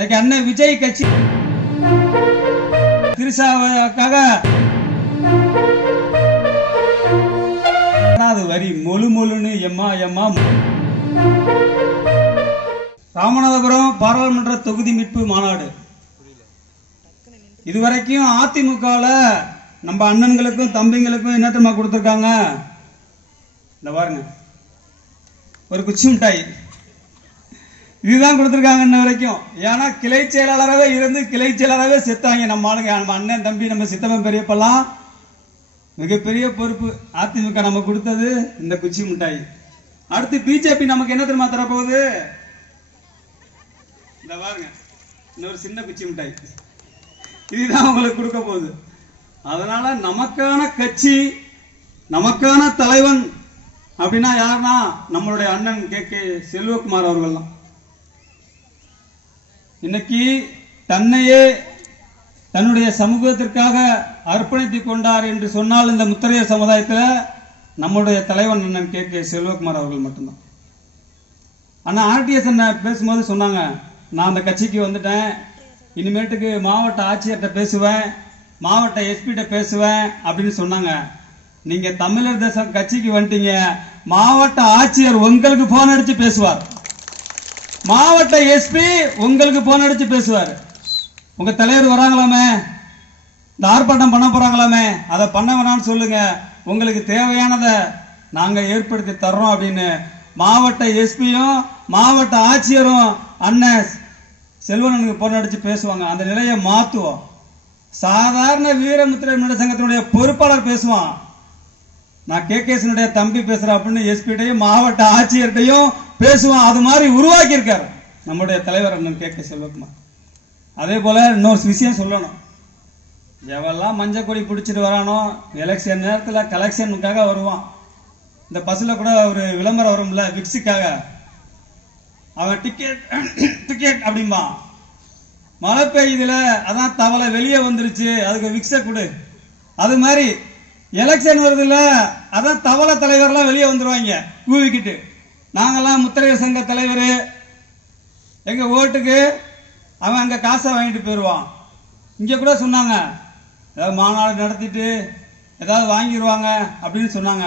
இன்னைக்கு அண்ணன் விஜய் கட்சி. திருசாவுக்காக வரி மொழு மொழுன்னு எம்மா எம்மா. ராமநாதபுரம் பாராளுமன்ற தொகுதி மீட்பு மாநாடு. இதுவரைக்கும் அதிமுகவில் நம்ம அண்ணன்களுக்கும் தம்பிங்களுக்கும் என்ன தெரியுமா கொடுத்துருக்காங்க? இந்த பாருங்க. ஒரு குச்சி மிட்டாய். இதுதான் கொடுத்துருக்காங்க இன்ன வரைக்கும். ஏன்னா கிளை செயலாளராகவே இருந்து கிளை செயலாளராகவே செத்தாங்க நம்ம ஆளுங்க. நம்ம அண்ணன் தம்பி நம்ம சித்தப்பன் பெரியப்பெல்லாம். மிகப்பெரிய பொறுப்பு அதிமுக நம்ம கொடுத்தது இந்த குச்சி மிட்டாய். அடுத்து பிஜேபி நமக்கு என்ன தெரியுமா தரப்போகுது? இந்த பாருங்க. இன்னொரு சின்ன குச்சி மிட்டாய். இதுதான் உங்களுக்கு கொடுக்க போகுது. அதனால நமக்கான கட்சி நமக்கான தலைவன் அப்படின்னா யாருன்னா நம்மளுடைய அண்ணன் கே கே செல்வகுமார் அவர்கள் தான் இன்னைக்கு தன்னையே தன்னுடைய சமூகத்திற்காக அர்ப்பணித்துக் கொண்டார் என்று சொன்னால் இந்த முத்தரையர் சமுதாயத்தில் நம்முடைய தலைவன் அண்ணன் கே கே செல்வகுமார் அவர்கள் மட்டும்தான். அண்ணா ஆர்டிஎஸ் என்ன பேசும்போது சொன்னாங்க நான் அந்த கட்சிக்கு வந்துட்டேன். இனிமேட்டுக்கு மாவட்ட ஆட்சியர்கிட்ட பேசுவேன் மாவட்ட எஸ்பிகிட்ட பேசுவேன் அப்படின்னு சொன்னாங்க. நீங்கள் தமிழர் தேசம் கட்சிக்கு வந்துட்டீங்க மாவட்ட ஆட்சியர் உங்களுக்கு போன் அடித்து பேசுவார். மாவட்ட எஸ்பி உங்களுக்கு போன் அடிச்சு பேசுவார். உங்க தலைவர் வராங்களாமே? இந்த ஆர்ப்பாட்டம் பண்ண போறாங்களாமே? அதை பண்ண வேணாம்னு சொல்லுங்க. உங்களுக்கு தேவையானதை நாங்க ஏற்படுத்தி தர்றோம் அப்படின்னு மாவட்ட எஸ்பியும் மாவட்ட ஆட்சியரும் அண்ணன் செல்வனனுக்கு போன் அடிச்சு பேசுவாங்க. அந்த நிலையை மாத்துவோம். சாதாரண வீரமுத்திர முன்னேற்ற சங்கத்தினுடைய பொறுப்பாளர் பேசுவான். நான் கே கேசனுடைய தம்பி பேசுறேன் அப்படின்னு எஸ்பிட்டையும் மாவட்ட ஆட்சியர்கிட்டையும் பேசுவான் அது மாதிரி உருவாக்கி இருக்காரு நம்முடைய தலைவர் அண்ணன் கே கே செல்வகுமார். அதே போல இன்னொரு விஷயம் சொல்லணும். எவெல்லாம் மஞ்சள் கொடி பிடிச்சிட்டு வரானோ எலெக்ஷன் நேரத்தில் கலெக்ஷனுக்காக வருவான். இந்த பஸ்ஸில் கூட ஒரு விளம்பரம் வரும்ல விக்ஸுக்காக. அவன் டிக்கெட் டிக்கெட் அப்படிம்பா. மழை பெய்யுதுல அதான் தவளை வெளியே வந்துருச்சு அதுக்கு விக்ஸை கொடு. அது மாதிரி எலெக்ஷன் வருதுல அதான் தவளை தலைவர்லாம் வெளியே வந்துடுவாங்க கூவிக்கிட்டு நாங்கெல்லாம் முத்திரையர் சங்க தலைவர். எங்க ஓட்டுக்கு அவன் அங்கே காசை வாங்கிட்டு போயிடுவான் இங்கே கூட சொன்னாங்க. ஏதாவது மாநாடு நடத்திட்டு ஏதாவது வாங்கிடுவாங்க அப்படின்னு சொன்னாங்க.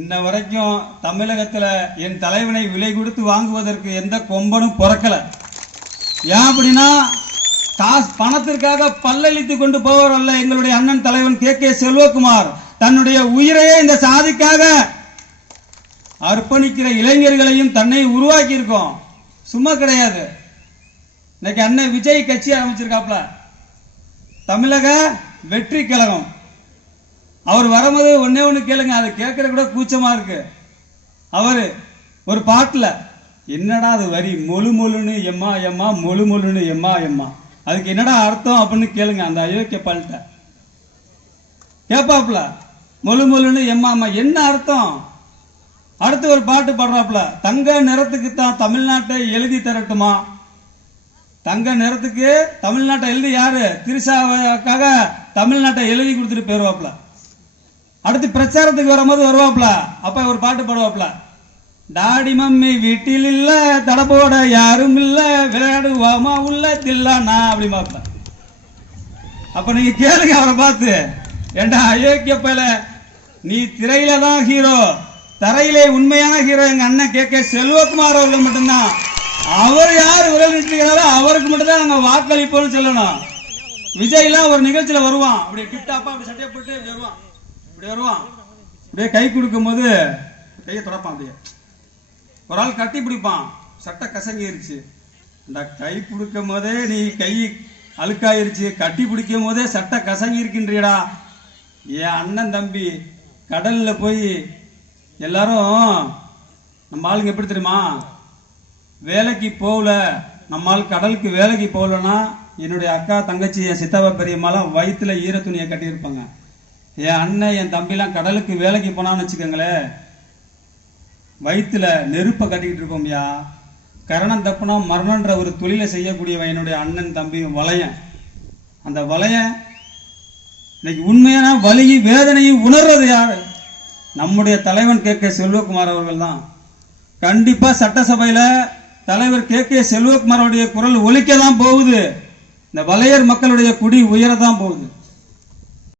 இன்ன வரைக்கும் தமிழகத்தில் என் தலைவனை விலை கொடுத்து வாங்குவதற்கு எந்த கொம்பனும் பிறக்கல. ஏன் அப்படின்னா காசு பணத்திற்காக பல்லளித்து கொண்டு போவர் அல்ல எங்களுடைய அண்ணன் தலைவன் கே கே செல்வகுமார். தன்னுடைய உயிரையே இந்த சாதிக்காக அர்ப்பணிக்கிற இளைஞர்களையும் தன்னை உருவாக்கி இருக்கோம் சும்மா கிடையாது. இன்னைக்கு அண்ணன் விஜய் கட்சி ஆரம்பிச்சிருக்காப்ல. தமிழக வெற்றி கழகம். அவர் வரும்போது ஒன்னே ஒன்று கேளுங்க அதை கேட்கற கூட கூச்சமா இருக்கு. அவர் ஒரு பாட்டில் என்னடா அது வரி? மொழு மொழுன்னு எம்மா எம்மா மொழு மொழுன்னு எம்மா எம்மா. அதுக்கு என்னடா அர்த்தம் அப்படின்னு கேளுங்க அந்த அயோக்கிய பால்ட்ட கேப்பாப்ல மொழு மொழுன்னு எம்மா அம்மா. என்ன அர்த்தம்? அடுத்து ஒரு பாட்டு பாடுறாப்ல தங்க நிறத்துக்கு தான் தமிழ்நாட்டை எழுதி தரட்டுமா? தங்க நிறத்துக்கு தமிழ்நாட்டை எழுதி யாரு? திரிசாவுக்காக தமிழ்நாட்டை எழுதி கொடுத்துட்டு போயிருவாப்ல அடுத்து பிரச்சாரத்துக்கு வரும்போது வருவாப்ல அப்ப ஒரு பாட்டு பாடுவாப்ல டாடி மம்மி வீட்டில் இல்ல தடப்போட யாரும் இல்ல விளையாடுவாமா உள்ள தில்லானா அப்படிமாப்ல அப்ப நீங்க கேளுங்க அவரை பார்த்து ஏண்டா அயோக்கிய பையல நீ திரையில தான் ஹீரோ தரையிலே உண்மையான ஹீரோ எங்க அண்ணன் கே கே செல்வகுமார் அவர்கள் மட்டும்தான். அவர் யார் விரல் நீட்டுகிறாரோ அவருக்கு மட்டும்தான் நாங்க வாக்களிப்போம்னு சொல்லணும். விஜய்லாம் ஒரு நிகழ்ச்சியில வருவான். அப்படி டிப்டாப்பா அப்படி சட்டையை போட்டு இப்படி வருவான். இப்படி வருவான். அப்படியே கை கொடுக்கும் போது கையை தொடப்பான் அப்படியே. ஒரு ஆள் கட்டி பிடிப்பான். சட்டை கசங்கிருச்சு. இந்த கை பிடிக்கும் போதே நீ கை அழுக்காயிருச்சு. கட்டி பிடிக்கும் போதே சட்டை கசங்கி இருக்கின்றியடா என் அண்ணன் தம்பி கடல்ல போய் எல்லாரும் நம்ம ஆளுங்க எப்படி தெரியுமா? வேலைக்கு போகல நம்ம ஆள் கடலுக்கு வேலைக்கு போகலன்னா என்னுடைய அக்கா தங்கச்சி என் சித்தப்பா பெரியம்மாலாம் வயிற்றுல ஈர துணியை கட்டியிருப்பாங்க. என் அண்ணன் என் தம்பிலாம் கடலுக்கு வேலைக்கு போனான்னு வச்சுக்கோங்களேன். வயிற்றுல நெருப்பை கட்டிக்கிட்டு இருக்கோம்யா கரணம் தப்புனா மரணன்ற ஒரு தொழிலை செய்யக்கூடியவன் என்னுடைய அண்ணன் தம்பி வளையன். அந்த வளையன் இன்னைக்கு உண்மையான வலியும் வேதனையும் உணர்றது யாரு? நம்முடைய தலைவன் கே கே செல்வகுமார் அவர்கள் தான் கண்டிப்பா சட்டசபையில தலைவர் கே கே செல்வகுமாரோடைய குரல் ஒலிக்க தான் போகுது. இந்த வலையர் மக்களுடைய குடி உயர தான் போகுது.